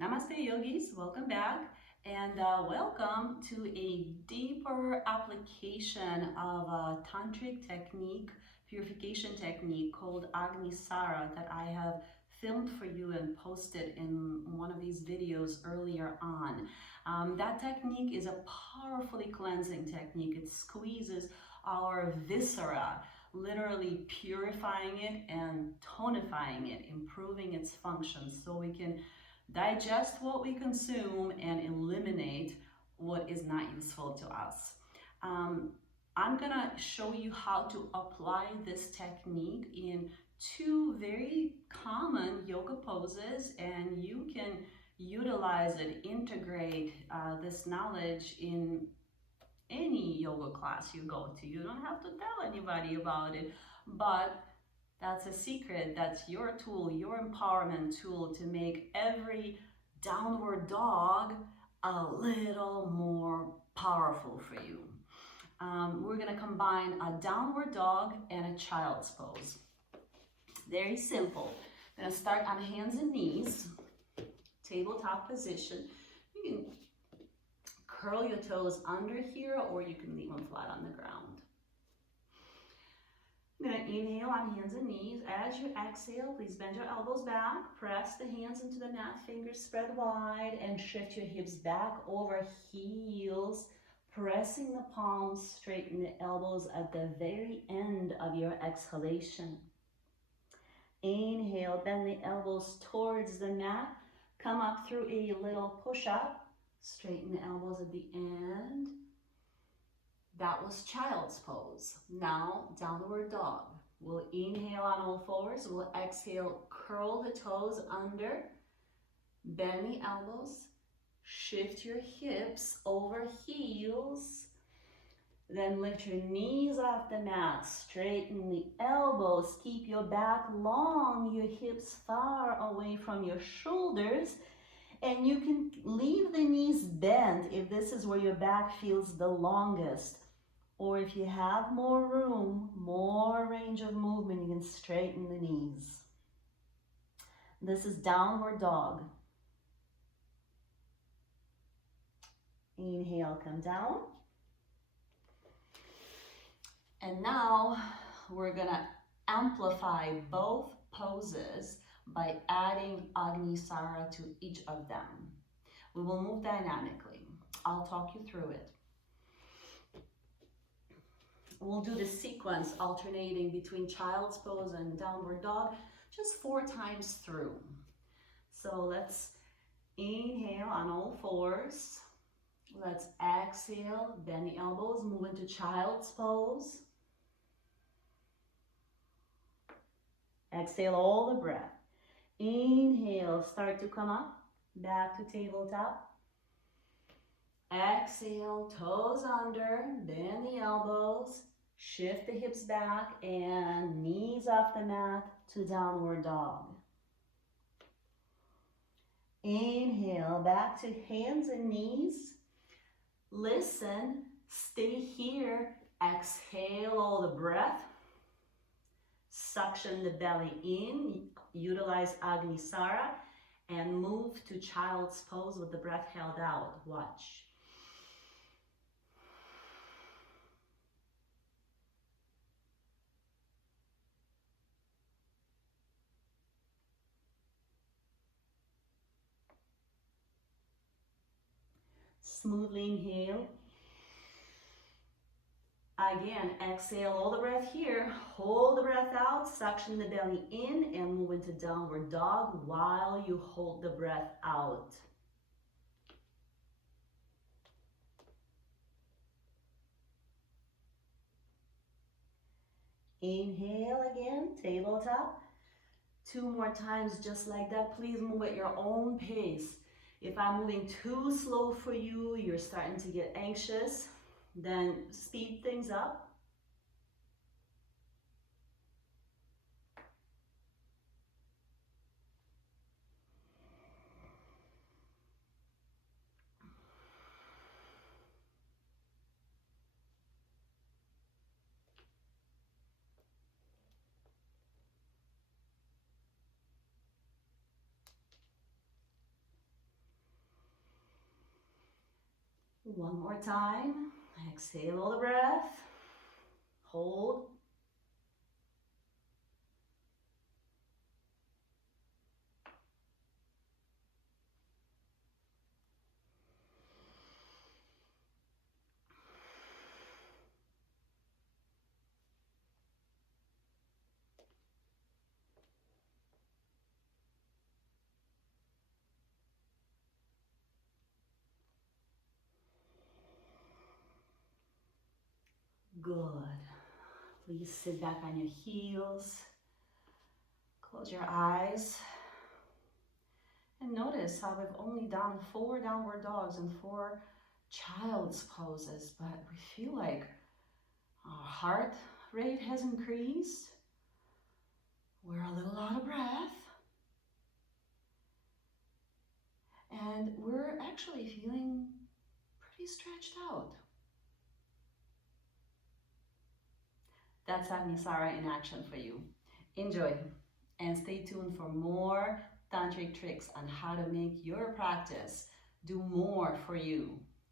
Namaste yogis, welcome back and welcome to a deeper application of a tantric technique, purification technique called Agnisara that I have filmed for you and posted in one of these videos earlier on. That technique is a powerfully cleansing technique. It squeezes our viscera, literally purifying it and tonifying it, improving its function so we can digest what we consume and eliminate what is not useful to us. I'm gonna show you how to apply this technique in two very common yoga poses, and you can utilize it, integrate this knowledge in any yoga class you go to. You don't have to tell anybody about it, but that's a secret. That's your tool, your empowerment tool to make every downward dog a little more powerful for you. We're gonna combine a downward dog and a child's pose. Very simple. I'm gonna start on hands and knees, tabletop position. You can curl your toes under here, or you can leave them flat on the ground. I'm going to inhale on hands and knees. As you exhale, please bend your elbows back. Press the hands into the mat, fingers spread wide, and shift your hips back over heels. Pressing the palms, straighten the elbows at the very end of your exhalation. Inhale, bend the elbows towards the mat. Come up through a little push-up. Straighten the elbows at the end. That was child's pose. Now, downward dog. We'll inhale on all fours. We'll exhale, curl the toes under, bend the elbows, shift your hips over heels, then lift your knees off the mat, straighten the elbows, keep your back long, your hips far away from your shoulders, and you can leave the knees bent if this is where your back feels the longest. Or if you have more room, more range of movement, you can straighten the knees. This is downward dog. Inhale, come down. And now we're gonna amplify both poses by adding Agnisara to each of them. We will move dynamically. I'll talk you through it. We'll do the sequence alternating between child's pose and downward dog just 4 times through. So let's inhale on all fours. Let's exhale, bend the elbows, move into child's pose. Exhale all the breath. Inhale, start to come up, back to tabletop. Exhale, toes under, bend the elbows, shift the hips back and knees off the mat to downward dog. Inhale, back to hands and knees. Listen, stay here. Exhale all the breath. Suction the belly in, utilize Agnisara, and move to child's pose with the breath held out. Watch. Smoothly inhale. Again, exhale all the breath here. Hold the breath out, suction the belly in, and move into downward dog while you hold the breath out. Inhale again, tabletop. 2 more times just like that. Please move at your own pace. If I'm moving too slow for you, you're starting to get anxious, then speed things up. One more time. Exhale all the breath. Hold. Good. Please sit back on your heels. Close your eyes. And notice how we've only done 4 downward dogs and 4 child's poses, but we feel like our heart rate has increased. We're a little out of breath. And we're actually feeling pretty stretched out. That's Agnisara in action for you. Enjoy and stay tuned for more tantric tricks on how to make your practice do more for you.